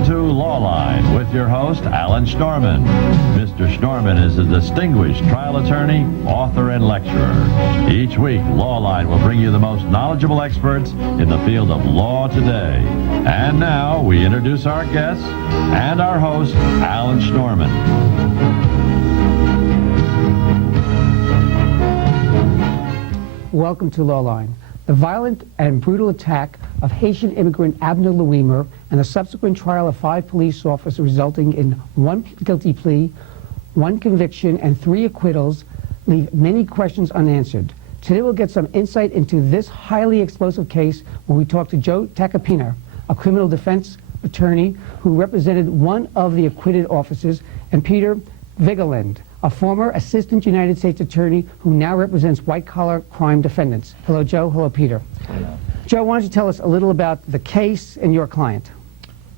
Welcome to Lawline with your host, Alan Storman. Mr. Storman is a distinguished trial attorney, author, and lecturer. Each week, Lawline will bring you the most knowledgeable experts in the field of law today. And now, we introduce our guests and our host, Alan Storman. Welcome to Lawline. The violent and brutal attack of Haitian immigrant Abner Lorumo and the subsequent trial of 5 police officers resulting in 1 guilty plea, 1 conviction, and 3 acquittals leave many questions unanswered. Today we'll get some insight into this highly explosive case when we talk to Joe Tacopina, a criminal defense attorney who represented one of the acquitted officers, and Peter Vigeland, a former assistant United States attorney who now represents white-collar crime defendants. Hello, Joe. Hello, Peter. Hello. Joe, why don't you tell us a little about the case and your client?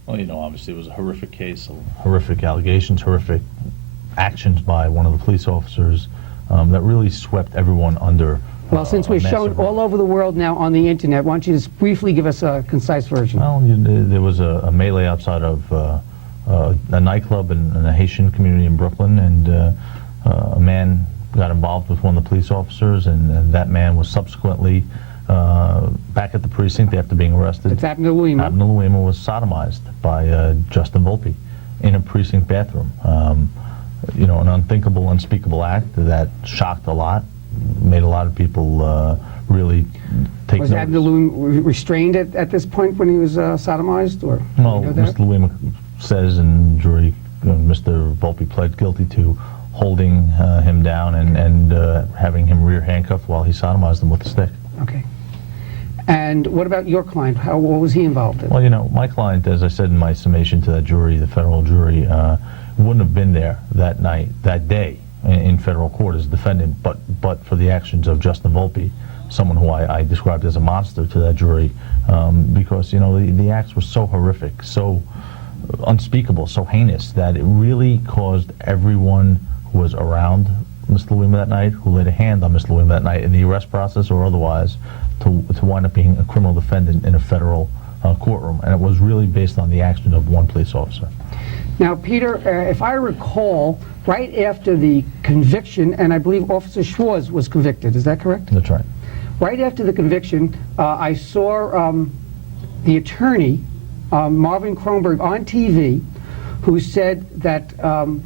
Well, you know, obviously it was a horrific case, horrific allegations, horrific actions by one of the police officers that really swept everyone under. Well, since we're shown all over the world now on the internet, why don't you just briefly give us a concise version? Well, there was a melee outside of a nightclub in a Haitian community in Brooklyn, and a man got involved with one of the police officers, and that man was subsequently back at the precinct after being arrested. It's Abner Lorumo. Abner Lorumo was sodomized by Justin Volpe in a precinct bathroom. You know, an unthinkable, unspeakable act that shocked a lot, made a lot of people really take notice. Was Abner Lorumo restrained at this point when he was sodomized? Or well, Mr. Lorumo says, and jury, Mr. Volpe pled guilty to holding him down and having him rear handcuffed while he sodomized him with a stick. Okay. And what about your client? What was he involved in? Well, you know, my client, as I said in my summation to that jury, the federal jury, wouldn't have been there that night, that day, in federal court as a defendant, but for the actions of Justin Volpe, someone who I described as a monster to that jury, because, you know, the acts were so horrific, so unspeakable, so heinous, that it really caused everyone who was around Mr. Lorumo that night, who laid a hand on Mr. Lorumo that night in the arrest process or otherwise, to wind up being a criminal defendant in a federal courtroom. And it was really based on the action of one police officer. Now, Peter, if I recall, right after the conviction, and I believe Officer Schwartz was convicted, is that correct? That's right. Right after the conviction, I saw the attorney, Marvin Kronberg, on TV, who said that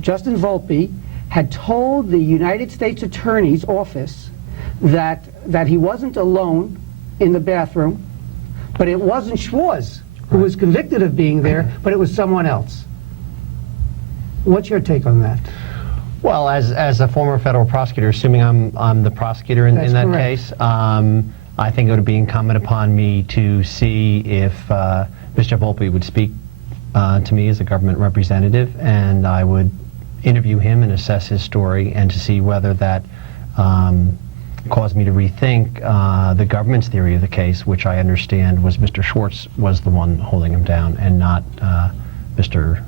Justin Volpe had told the United States Attorney's Office that he wasn't alone in the bathroom, but it wasn't Schwartz who was convicted of being there, but it was someone else. What's your take on that? Well, as a former federal prosecutor, assuming I'm the prosecutor in that case, I think it would be incumbent upon me to see if Mr. Volpe would speak to me as a government representative, and I would interview him and assess his story, and to see whether that caused me to rethink the government's theory of the case, which I understand was Mr. Schwartz was the one holding him down, and not Mr.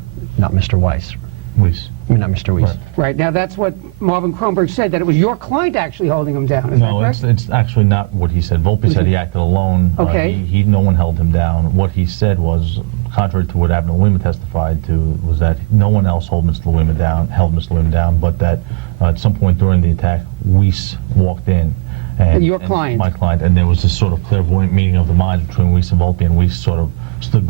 Weiss. Weiss. Not Mr. Weiss. Right. Now, that's what Marvin Kronberg said, that it was your client actually holding him down. Is that correct? No, it's actually not what he said. Volpe said he acted alone. Okay. No one held him down. What he said was, contrary to what Abner Lorumo testified to, was that no one else held Mr. Lorumo down, but that at some point during the attack, Weiss walked in. And your client? My client. And there was this sort of clairvoyant meeting of the minds between Weiss and Volpe, and Weiss sort of stood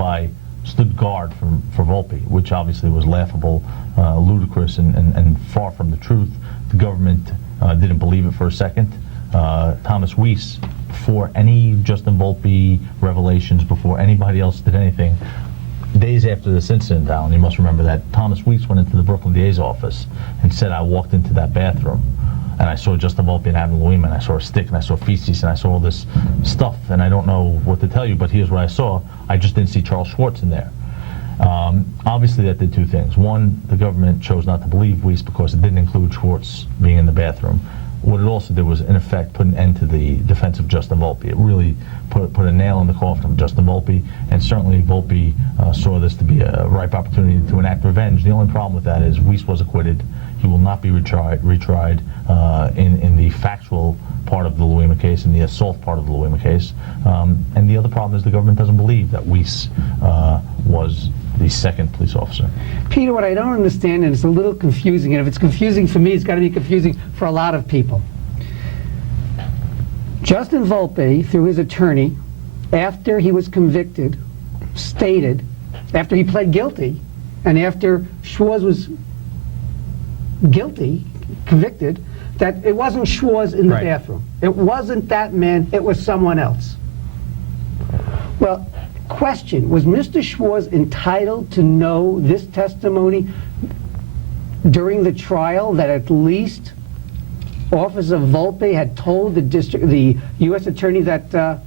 guard for Volpe, which obviously was laughable, ludicrous, and far from the truth. The government didn't believe it for a second. Thomas Weiss, before any Justin Volpe revelations, before anybody else did anything, days after this incident, Alan, you must remember that Thomas Weiss went into the Brooklyn DA's office and said, I walked into that bathroom and I saw Justin Volpe and Abner Lorumo, and I saw a stick, and I saw feces, and I saw all this stuff, and I don't know what to tell you, but here's what I saw. I just didn't see Charles Schwartz in there. Obviously, that did 2 things. One, the government chose not to believe Weiss because it didn't include Schwartz being in the bathroom. What it also did was, in effect, put an end to the defense of Justin Volpe. It really put a nail in the coffin of Justin Volpe, and certainly Volpe saw this to be a ripe opportunity to enact revenge. The only problem with that is Weiss was acquitted. He will not be retried in the factual part of the Lorumo case and the assault part of the Lorumo case. And the other problem is the government doesn't believe that Weiss was the second police officer. Peter, what I don't understand, and it's a little confusing, and if it's confusing for me, it's got to be confusing for a lot of people. Justin Volpe, through his attorney, after he was convicted, stated, after he pled guilty, and after Schwartz was convicted, that it wasn't Schwartz in the bathroom. It wasn't that man, it was someone else. Well, question, was Mr. Schwartz entitled to know this testimony during the trial, that at least Officer Volpe had told the U.S. attorney that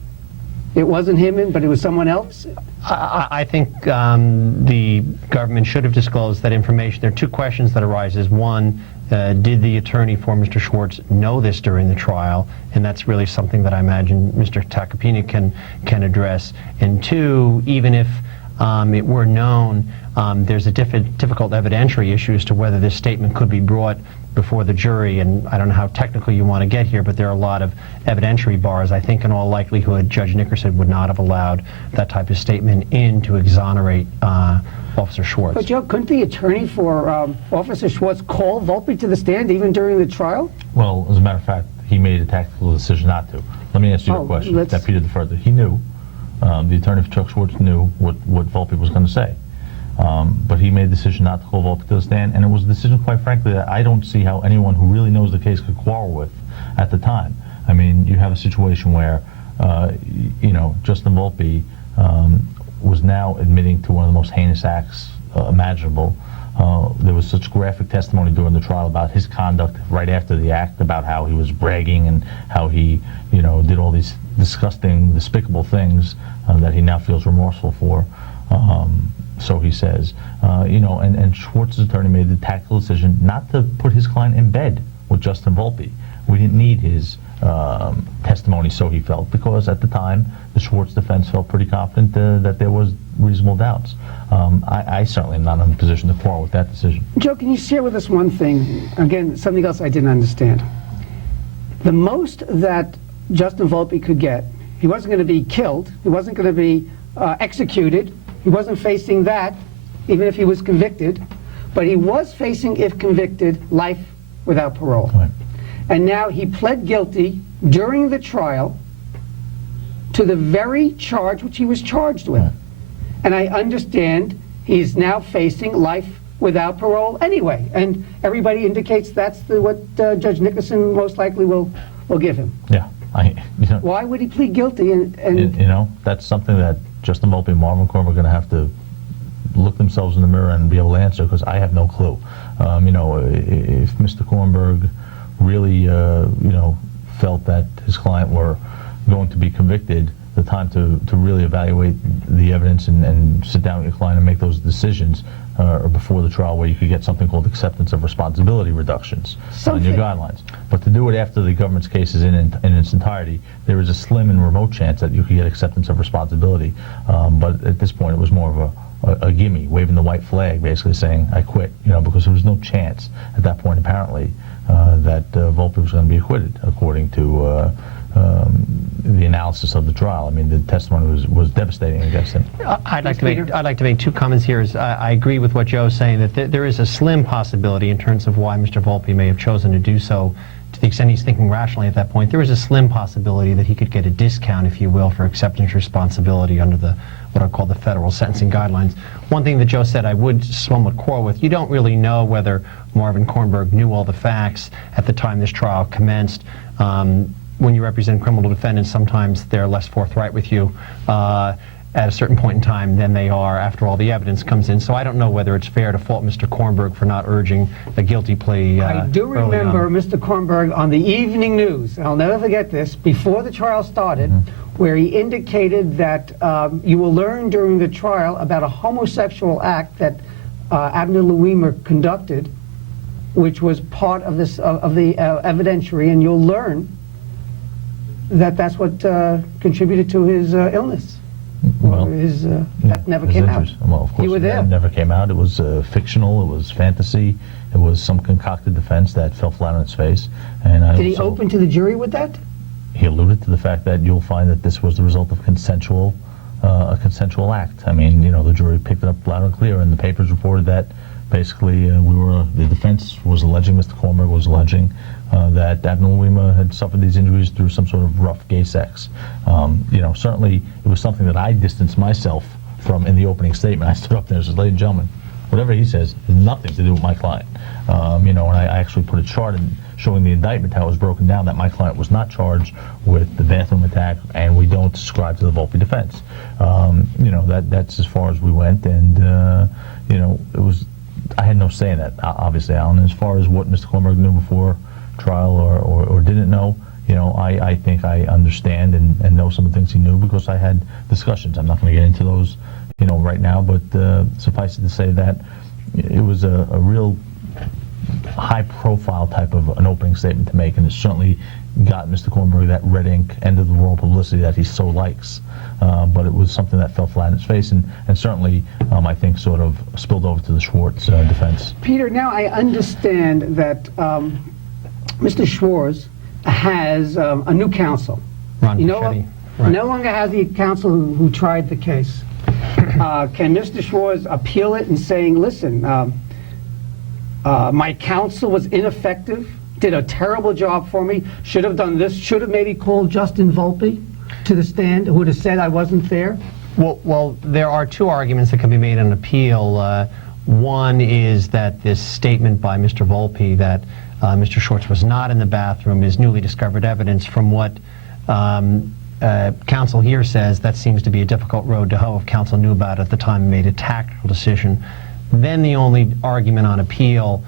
it wasn't him, but it was someone else? I think the government should have disclosed that information. There are two questions that arises. One, did the attorney for Mr. Schwartz know this during the trial? And that's really something that I imagine Mr. Tacopina can address. And two, even if it were known, there's a difficult evidentiary issue as to whether this statement could be brought before the jury, and I don't know how technical you want to get here, but there are a lot of evidentiary bars. I think in all likelihood Judge Nickerson would not have allowed that type of statement in to exonerate Officer Schwartz. But Joe, couldn't the attorney for Officer Schwartz call Volpe to the stand even during the trial? Well, as a matter of fact, he made a tactical decision not to. Let me ask you a question that Peter deferred to. He knew, the attorney for Chuck Schwartz knew what Volpe was going to say. But he made a decision not to call Volpe to the stand, and it was a decision, quite frankly, that I don't see how anyone who really knows the case could quarrel with at the time. I mean, you have a situation where, Justin Volpe was now admitting to one of the most heinous acts imaginable. There was such graphic testimony during the trial about his conduct right after the act, about how he was bragging and how he, did all these disgusting, despicable things that he now feels remorseful for. So he says, and Schwartz's attorney made the tactical decision not to put his client in bed with Justin Volpe. We didn't need his testimony, so he felt, because at the time the Schwartz defense felt pretty confident that there was reasonable doubts. I certainly am not in a position to quarrel with that decision. Joe, can you share with us one thing? Again, something else I didn't understand. The most that Justin Volpe could get, he wasn't going to be killed, he wasn't going to be executed, he wasn't facing that, even if he was convicted, but he was facing, if convicted, life without parole. Right. And now he pled guilty during the trial to the very charge which he was charged with. Right. And I understand he's now facing life without parole anyway. And everybody indicates that's what Judge Nickerson most likely will give him. Yeah. Why would he plead guilty? And that's something that Justin Volpe and Marvin Kornberg are going to have to look themselves in the mirror and be able to answer, because I have no clue. If Mr. Kornberg really, felt that his client were going to be convicted, the time to really evaluate the evidence and sit down with your client and make those decisions or before the trial, where you could get something called acceptance of responsibility reductions on your guidelines. But to do it after the government's case is in its entirety, there is a slim and remote chance that you could get acceptance of responsibility. But at this point, it was more of a gimme, waving the white flag, basically saying, I quit, because there was no chance at that point, apparently, that Volpe was going to be acquitted, according to the analysis of the trial. I mean, the testimony was devastating against him. I'd like to make two comments here. I agree with what Joe's saying, that there is a slim possibility in terms of why Mr. Volpe may have chosen to do so. To the extent he's thinking rationally at that point, there is a slim possibility that he could get a discount, if you will, for acceptance responsibility under what I call the federal sentencing guidelines. One thing that Joe said I would somewhat quarrel with, you don't really know whether Marvin Kornberg knew all the facts at the time this trial commenced. When you represent criminal defendants, sometimes they're less forthright with you at a certain point in time than they are after all the evidence comes in. So I don't know whether it's fair to fault Mr. Kornberg for not urging a guilty plea. I do remember Mr. Kornberg on the evening news, and I'll never forget this, before the trial started, where he indicated that you will learn during the trial about a homosexual act that Abner Lorumo conducted, which was part of this of the evidentiary, and you'll learn that that's what contributed to his illness. Well, that never his came out. injuries. Well, of course, You were there. That never came out. It was fictional. It was fantasy. It was some concocted defense that fell flat on its face. And Did he open to the jury with that? He alluded to the fact that you'll find that this was the result of a consensual act. I mean, the jury picked it up loud and clear, and the papers reported that basically the defense was alleging, Mr. Kornberg was alleging that Abner Lorumo had suffered these injuries through some sort of rough gay sex. Certainly it was something that I distanced myself from in the opening statement. I stood up there and said, ladies and gentlemen, whatever he says has nothing to do with my client. And I actually put a chart in showing the indictment, how it was broken down, that my client was not charged with the bathroom attack, and we don't subscribe to the Volpe defense. That's as far as we went, and it was. I had no say in that, obviously, Alan. As far as what Mr. Kornberg knew before trial or didn't know, I think I understand and know some of the things he knew because I had discussions. I'm not going to get into those, right now, but suffice it to say that it was a real high-profile type of an opening statement to make, and it certainly got Mr. Kornberg that red ink, end of the world publicity that he so likes. But it was something that fell flat in his face, and certainly, I think, sort of spilled over to the Schwartz defense. Peter, now I understand that Mr. Schwartz has a new counsel. Ron You know Fischetti, what? right. No longer has the counsel who tried the case. Can Mr. Schwartz appeal it and saying, listen, my counsel was ineffective, did a terrible job for me, should have done this, should have maybe called Justin Volpe to the stand, who would have said I wasn't there? Well, there are two arguments that can be made on appeal. One is that this statement by Mr. Volpe that Mr. Schwartz was not in the bathroom is newly discovered evidence. From what counsel here says, that seems to be a difficult road to hoe if counsel knew about it at the time and made a tactical decision. Then the only argument on appeal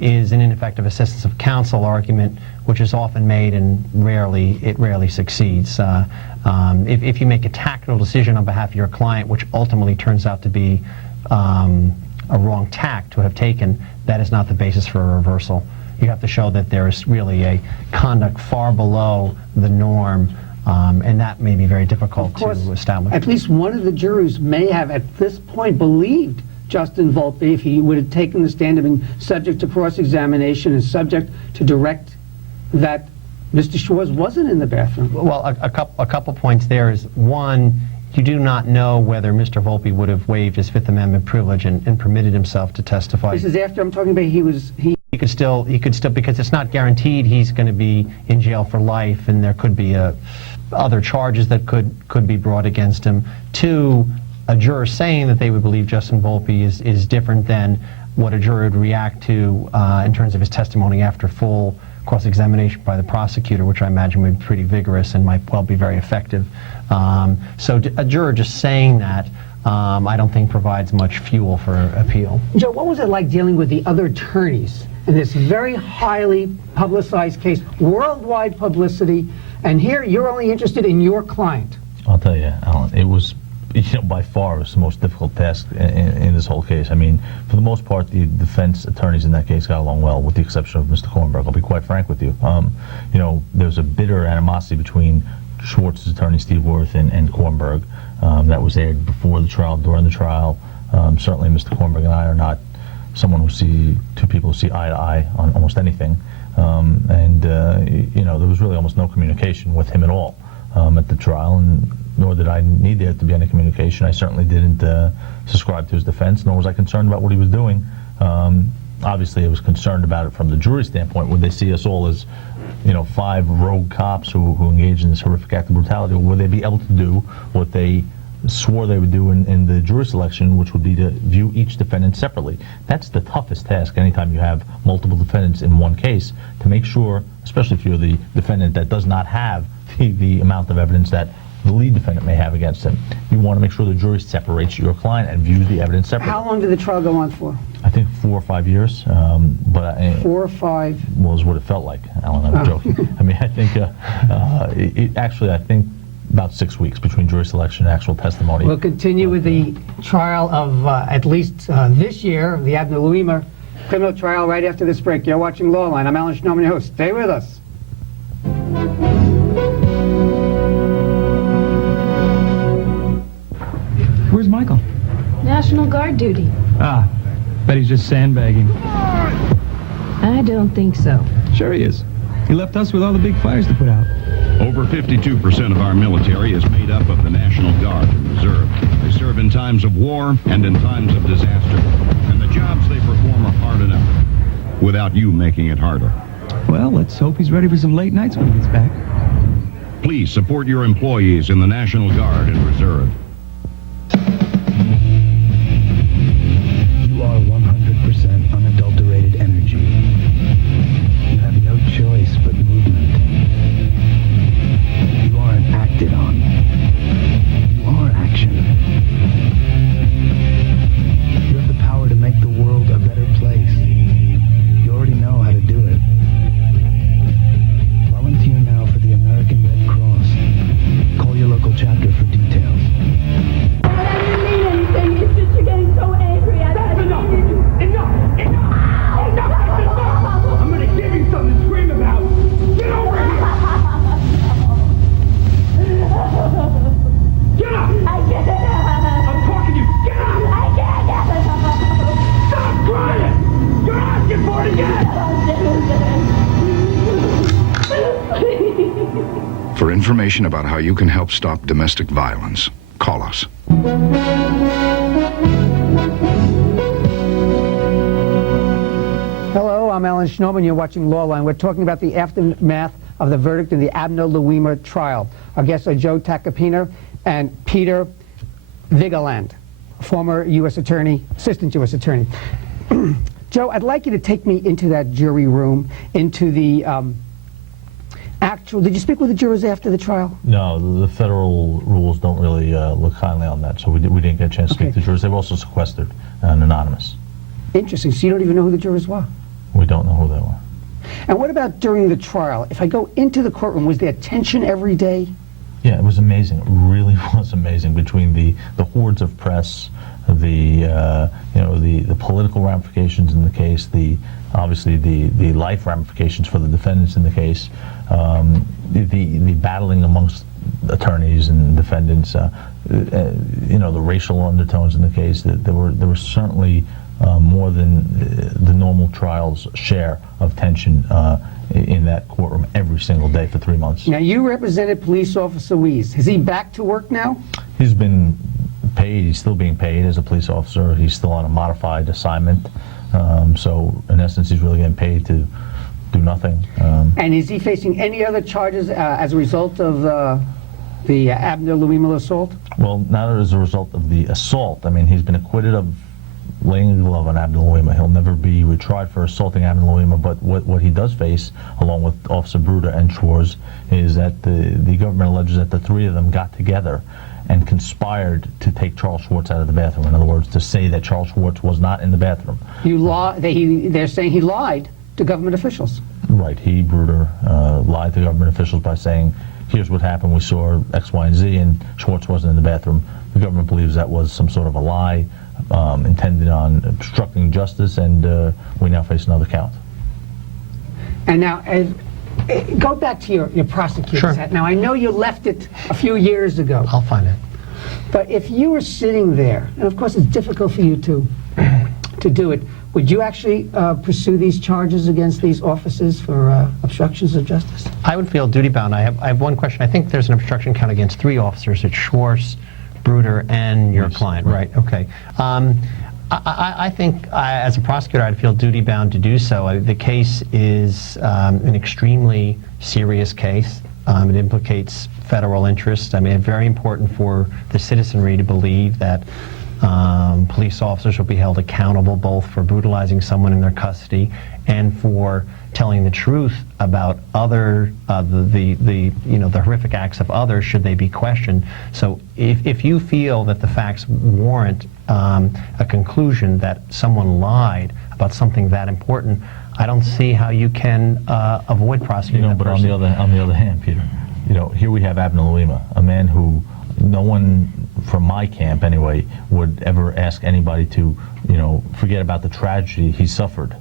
is an ineffective assistance of counsel argument, which is often made and rarely succeeds. If you make a tactical decision on behalf of your client, which ultimately turns out to be a wrong tack to have taken, that is not the basis for a reversal. You have to show that there is really a conduct far below the norm, and that may be very difficult to establish. At least one of the jurors may have, at this point, believed Justin Volpe if he would have taken the stand and been subject to cross-examination and subject to direct that Mr. Schwartz wasn't in the bathroom. Well, a couple points there is, one, you do not know whether Mr. Volpe would have waived his Fifth Amendment privilege and permitted himself to testify. This is after I'm talking about he could still, because it's not guaranteed he's going to be in jail for life, and there could be other charges that could be brought against him. Two, a juror saying that they would believe Justin Volpe is different than what a juror would react to in terms of his testimony after full cross-examination by the prosecutor, which I imagine would be pretty vigorous and might well be very effective. So a juror just saying that, I don't think provides much fuel for appeal. Joe, what was it like dealing with the other attorneys in this very highly publicized case, worldwide publicity, and here you're only interested in your client? I'll tell you, Alan, it was, by far, it was the most difficult task in this whole case. I mean, for the most part, the defense attorneys in that case got along well, with the exception of Mr. Kornberg. I'll be quite frank with you. There was a bitter animosity between Schwartz's attorney, Steve Worth, and Kornberg. That was aired before the trial, during the trial. Certainly, Mr. Kornberg and I are not two people who see eye to eye on almost anything. There was really almost no communication with him at all at the trial, and nor did I need there to be any communication. I certainly didn't subscribe to his defense, nor was I concerned about what he was doing. Obviously, I was concerned about it from the jury standpoint. Would they see us all as, 5 rogue cops who engaged in this horrific act of brutality, or would they be able to do what they swore they would do in the jury selection, which would be to view each defendant separately? That's the toughest task anytime you have multiple defendants in one case, to make sure, especially if you're the defendant that does not have the amount of evidence that the lead defendant may have against him. You want to make sure the jury separates your client and views the evidence separately. How long did the trial go on for? I think 4 or 5 years. 4 or 5? Well, is what it felt like, Alan. I'm joking. I mean, I think I think about 6 weeks between jury selection and actual testimony. We'll continue with the trial of at least this year, the Abner Lorumo criminal trial, right after this break. You're watching Lawline. I'm Alan Schnorman, your host. Stay with us. Michael? National Guard duty. Ah, bet he's just sandbagging. I don't think so. Sure he is. He left us with all the big fires to put out. Over 52% of our military is made up of the National Guard and Reserve. They serve in times of war and in times of disaster. And the jobs they perform are hard enough without you making it harder. Well, let's hope he's ready for some late nights when he gets back. Please support your employees in the National Guard and Reserve. You are 100% unadulterated energy. You have no choice but movement. You aren't acted on. You are action. You have the power to make the world a better place. You already know how to do it. Volunteer now for the American Red Cross. Call your local chapter for details. I didn't mean anything. It's just you're getting so angry. That's enough! Enough! I'm gonna give you something to scream about. Get over here! Get up! I can't. I'm talking to you. Get up! I can't. Stop crying! You're asking for it again! For information about how you can help stop domestic violence, call us. Hello, I'm Alan Schnorman. You're watching Lawline. We're talking about the aftermath of the verdict in the Abner Lorumo trial. Our guests are Joe Tacopina and Peter Vigeland, former U.S. Attorney, Assistant U.S. Attorney. Joe, I'd like you to take me into that jury room, into the did you speak with the jurors after the trial? No, the federal rules don't really look kindly on that, so we didn't get a chance to speak to the jurors. They were also sequestered and anonymous. Interesting. So you don't even know who the jurors were? We don't know who they were. And what about during the trial? If I go into the courtroom, was there tension every day? Yeah, it was amazing. It really was amazing between the hordes of press, the political ramifications in the case, obviously the life ramifications for the defendants in the case, the battling amongst attorneys and defendants, the racial undertones in the case. There were certainly more than the normal trial's share of tension in that courtroom every single day for 3 months. Now, you represented Police Officer Weiss. Is he back to work now? He's been paid. He's still being paid as a police officer. He's still on a modified assignment. So, in essence, he's really getting paid to do nothing. And is he facing any other charges as a result of the Abner Lorumo assault? Well, not as a result of the assault. I mean, he's been acquitted of laying the glove on Abner Lorumo. He'll never be retried for assaulting Abner Lorumo, but what he does face, along with Officer Bruder and Schwartz, is that the government alleges that the three of them got together and conspired to take Charles Schwartz out of the bathroom. In other words, to say that Charles Schwartz was not in the bathroom. They're saying he lied to government officials. Right. He, Bruder, lied to government officials by saying, here's what happened, we saw X, Y, and Z, and Schwartz wasn't in the bathroom. The government believes that was some sort of a lie intended on obstructing justice, and we now face another count. And now, go back to your prosecutor's Sure. hat. Now, I know you left it a few years ago. I'll find it. But if you were sitting there, and of course it's difficult for you to do it, would you actually pursue these charges against these officers for obstructions of justice? I would feel duty-bound. I have one question. I think there's an obstruction count against 3 officers. It's Schwartz, Bruder, and your client, right? Okay. I think, as a prosecutor, I'd feel duty-bound to do so. The case is an extremely serious case. It implicates federal interest. I mean, it's very important for the citizenry to believe that police officers will be held accountable both for brutalizing someone in their custody and for telling the truth about other the horrific acts of others should they be questioned. So if you feel that the facts warrant a conclusion that someone lied about something that important, I don't see how you can avoid prosecuting that But person. on the other hand, Peter, here we have Abner Lorumo, a man who no one from my camp anyway would ever ask anybody to forget about the tragedy he suffered.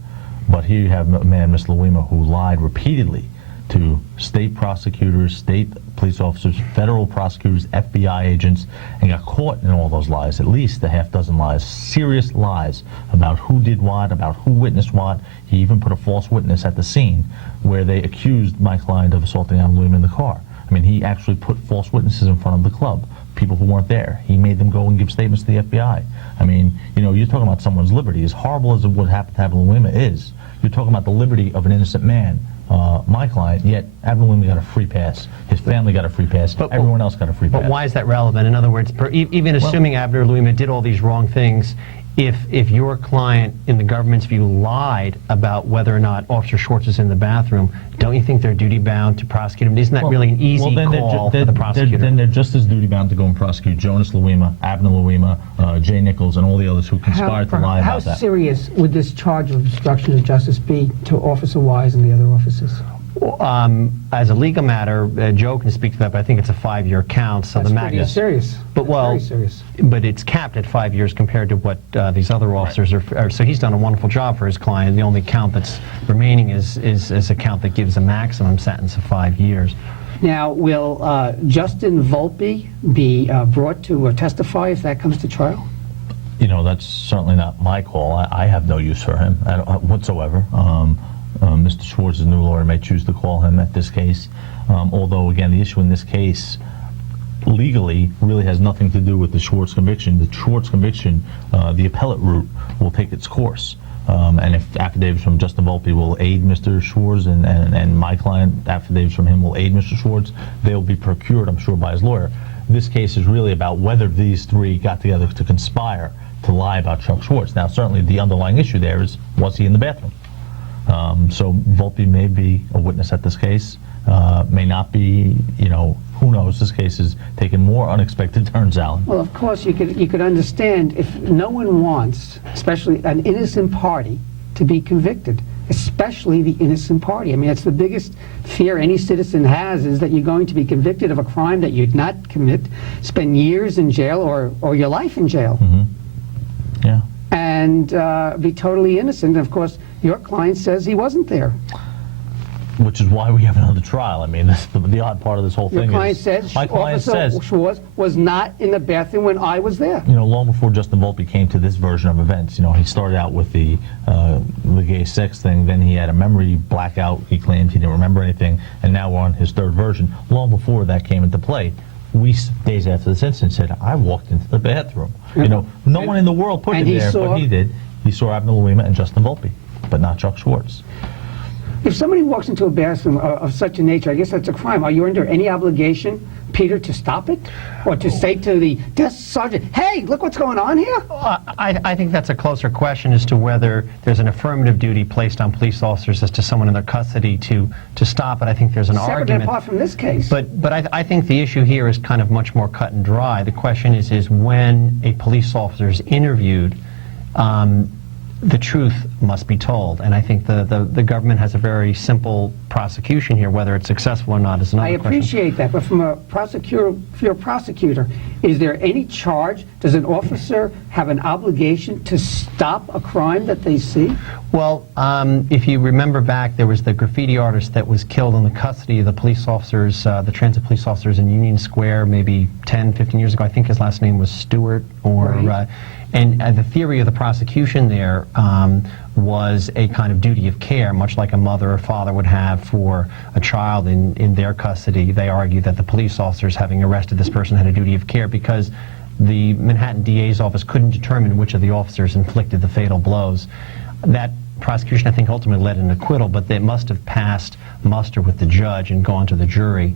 But here you have a man, Mr. Lorumo, who lied repeatedly to state prosecutors, state police officers, federal prosecutors, FBI agents, and got caught in all those lies, at least a half dozen lies, serious lies about who did what, about who witnessed what. He even put a false witness at the scene where they accused my client of assaulting Abner Lawline in the car. I mean, he actually put false witnesses in front of the club, people who weren't there. He made them go and give statements to the FBI. I mean, you know, you're talking about someone's liberty. As horrible as what happened to Abner Lawline is, you're talking about the liberty of an innocent man, my client, yet Abner Lawline got a free pass. His family got a free pass. Everyone else got a free pass. But why is that relevant? In other words, even assuming Abner Lawline did all these wrong things, if your client, in the government's view, lied about whether or not Officer Schwartz is in the bathroom, don't you think they're duty-bound to prosecute him? Isn't that really an easy call for the prosecutor? Then they're just as duty-bound to go and prosecute Jonas Lawline, Abner Lawline, Jay Nichols, and all the others who conspired to lie about that. How serious would this charge of obstruction of justice be to Officer Wise and the other officers? As a legal matter, Joe can speak to that, but I think it's a 5-year count. So That's pretty serious. But very serious. But it's capped at 5 years compared to what these other officers are. So he's done a wonderful job for his client. The only count that's remaining is a count that gives a maximum sentence of 5 years. Now, will Justin Volpe be brought to testify if that comes to trial? You know, that's certainly not my call. I have no use for him whatsoever. Mr. Schwartz's new lawyer may choose to call him at this case, although, again, the issue in this case legally really has nothing to do with the Schwartz conviction. The Schwartz conviction, the appellate route, will take its course. And if affidavits from Justin Volpe will aid Mr. Schwartz and my client, affidavits from him will aid Mr. Schwartz, they'll be procured, I'm sure, by his lawyer. This case is really about whether these three got together to conspire to lie about Chuck Schwartz. Now, certainly the underlying issue there is, was he in the bathroom? So Volpe may be a witness at this case, may not be, you know, who knows. This case is taking more unexpected turns, Alan. Well, of course, you could understand if no one wants, especially an innocent party, to be convicted, especially the innocent party. I mean, it's the biggest fear any citizen has, is that you're going to be convicted of a crime that you'd not commit, spend years in jail or your life in jail. Mm-hmm. Yeah. And be totally innocent. And of course, your client says he wasn't there. Which is why we have another trial. I mean, the odd part of this whole thing is... My client says Schwartz was not in the bathroom when I was there. You know, long before Justin Volpe came to this version of events, you know, he started out with the gay sex thing, then he had a memory blackout, he claimed he didn't remember anything, and now we're on his third version. Long before that came into play, we, days after this incident, said, I walked into the bathroom. You know, no one in the world put it there, but he did. He saw Abner Lawline and Justin Volpe, but not Chuck Schwartz. If somebody walks into a bathroom of such a nature, I guess that's a crime. Are you under any obligation, Peter, to stop it? Or to say to the desk sergeant, hey, look what's going on here? I think that's a closer question as to whether there's an affirmative duty placed on police officers as to someone in their custody to stop it. I think there's an argument. Separate and apart from this case. But I think the issue here is kind of much more cut and dry. The question is when a police officer is interviewed, the truth must be told, and I think the government has a very simple prosecution here. Whether it's successful or not is another question. I appreciate that, but from a prosecutor, if you're a prosecutor, is there any charge? Does an officer have an obligation to stop a crime that they see? Well, if you remember back, there was the graffiti artist that was killed in the custody of the police officers, the transit police officers in Union Square, maybe 10, 15 years ago. I think his last name was Stewart, or. Right. And the theory of the prosecution there was a kind of duty of care, much like a mother or father would have for a child in their custody. They argued that the police officers, having arrested this person, had a duty of care because the Manhattan DA's office couldn't determine which of the officers inflicted the fatal blows. That prosecution, I think, ultimately led to an acquittal, but they must have passed muster with the judge and gone to the jury.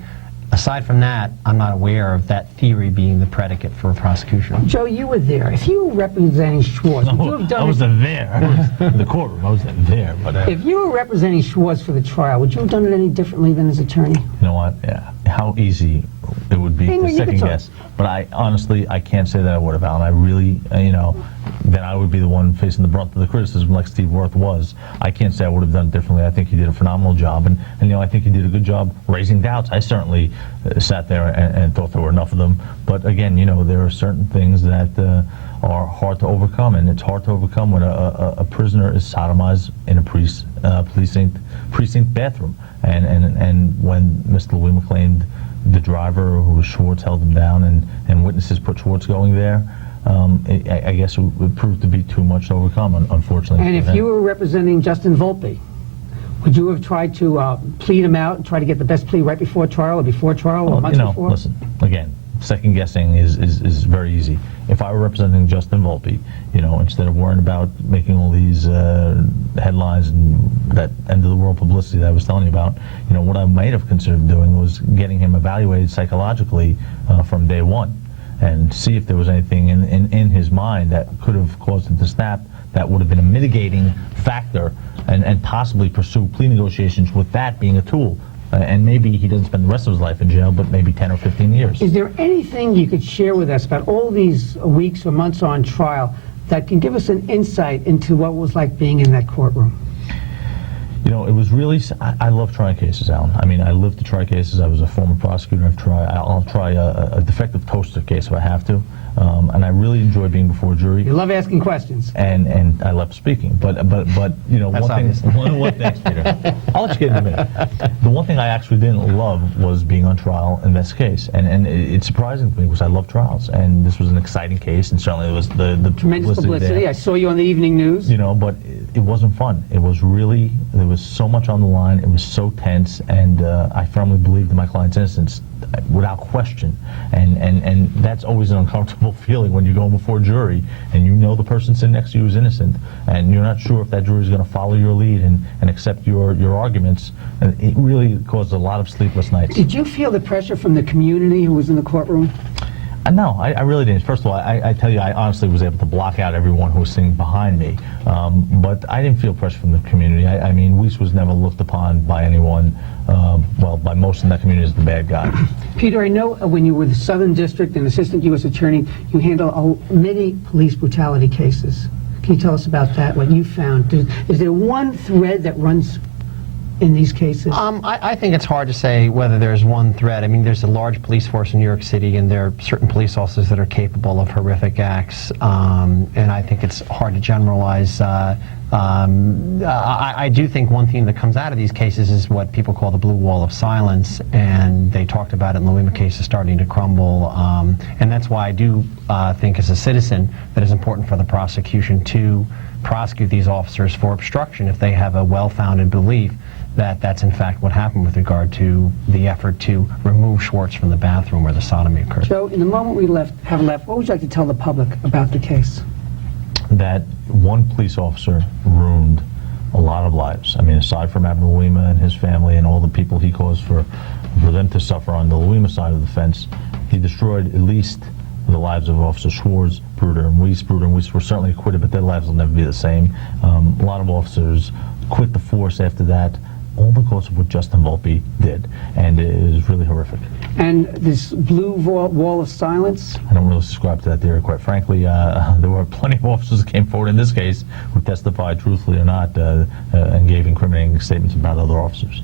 Aside from that, I'm not aware of that theory being the predicate for a prosecution. Joe, you were there. If you were representing Schwartz, would you have done I wasn't there. I was in the courtroom. I wasn't there. But if you were representing Schwartz for the trial, would you have done it any differently than his attorney? You know what? Yeah. How easy it would be to second guess. But I honestly, I can't say that I would have, Alan. I really, you know, then I would be the one facing the brunt of the criticism like Steve Worth was. I can't say I would have done it differently. I think he did a phenomenal job. And you know, I think he did a good job raising doubts. I certainly sat there and thought there were enough of them. But again, you know, there are certain things that are hard to overcome. And it's hard to overcome when a prisoner is sodomized in a precinct bathroom. And when Mr. Lawline claimed the driver, who was Schwartz, held him down, and witnesses put Schwartz going there. I guess it would prove to be too much to overcome, unfortunately. And if you were representing Justin Volpe, would you have tried to plead him out and try to get the best plea right before trial or before trial or months before? Listen, again, second guessing is very easy. If I were representing Justin Volpe, instead of worrying about making all these headlines and that end of the world publicity that I was telling you about, what I might have considered doing was getting him evaluated psychologically from day one, and see if there was anything in his mind that could have caused him to snap that would have been a mitigating factor, and possibly pursue plea negotiations with that being a tool. And maybe he doesn't spend the rest of his life in jail, but maybe 10 or 15 years. Is there anything you could share with us about all these weeks or months on trial that can give us an insight into what it was like being in that courtroom? It was really, I love trying cases, Alan. I mean, I live to try cases. I was a former prosecutor. I'll try a defective toaster case if I have to. And I really enjoy being before a jury. You love asking questions. And I love speaking. But one thing, thanks, Peter. I'll let you get in a minute. The one thing I actually didn't love was being on trial in this case. And it's surprising to me because I love trials. And this was an exciting case, and certainly it was the tremendous publicity. there. I saw you on the evening news. But it wasn't fun. It was really, there was so much on the line. It was so tense, and I firmly believed in my client's innocence without question. And that's always an uncomfortable feeling when you go before a jury and the person sitting next to you is innocent, and you're not sure if that jury is going to follow your lead and accept your arguments. And it really caused a lot of sleepless nights. Did you feel the pressure from the community who was in the courtroom? No, I really didn't. First of all, I tell you, I honestly was able to block out everyone who was sitting behind me. But I didn't feel pressure from the community. I mean, Weiss was never looked upon by anyone, by most in that community as the bad guy. Peter, I know when you were the Southern District and Assistant U.S. Attorney, you handle many police brutality cases. Can you tell us about that, what you found? Is there one thread that runs in these cases? I think it's hard to say whether there's one thread. I mean, there's a large police force in New York City, and there are certain police officers that are capable of horrific acts, and I think it's hard to generalize. I do think one theme that comes out of these cases is what people call the blue wall of silence, and they talked about it in the Lorumo case is starting to crumble, and that's why I do think as a citizen that it's important for the prosecution to prosecute these officers for obstruction if they have a well-founded belief that that's in fact what happened with regard to the effort to remove Schwartz from the bathroom where the sodomy occurred. Joe, in the moment we have left, what would you like to tell the public about the case? That one police officer ruined a lot of lives. I mean, aside from Abner and his family and all the people he caused for them to suffer on the Lorumo side of the fence, he destroyed at least the lives of Officer Schwartz, Bruder, and Weiss. Bruder and Weiss were certainly acquitted, but their lives will never be the same. A lot of officers quit the force after that, all because of what Justin Volpe did, and it is really horrific. And this blue wall of silence? I don't really subscribe to that theory, quite frankly. There were plenty of officers that came forward in this case who testified truthfully or not and gave incriminating statements about other officers.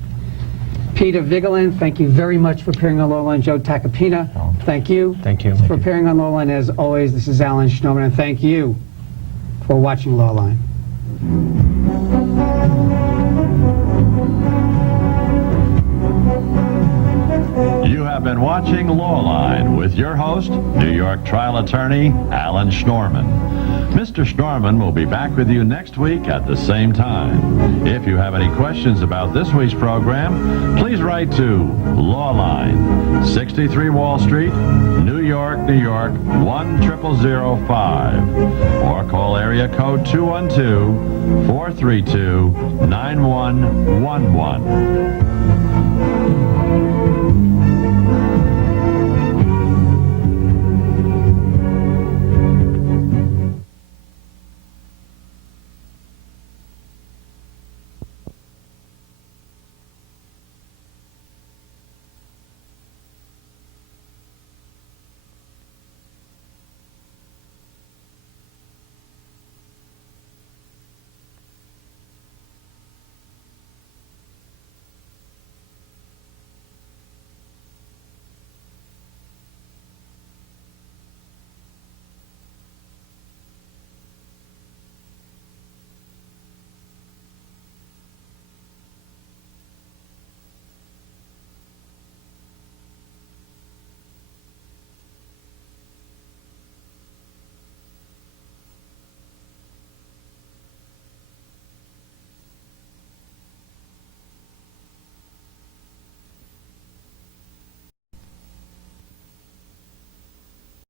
Peter Vigeland, thank you very much for appearing on Lawline. Joe Tacopina, thank you. Thank you. For appearing on Lawline. As always, this is Alan Schnorman, and thank you for watching Lawline. You have been watching Lawline with your host, New York trial attorney Alan Schnorman. Mr. Schnorman will be back with you next week at the same time. If you have any questions about this week's program, please write to Lawline, 63 Wall Street, New York, New York, 10005, or call area code 212-432-9111.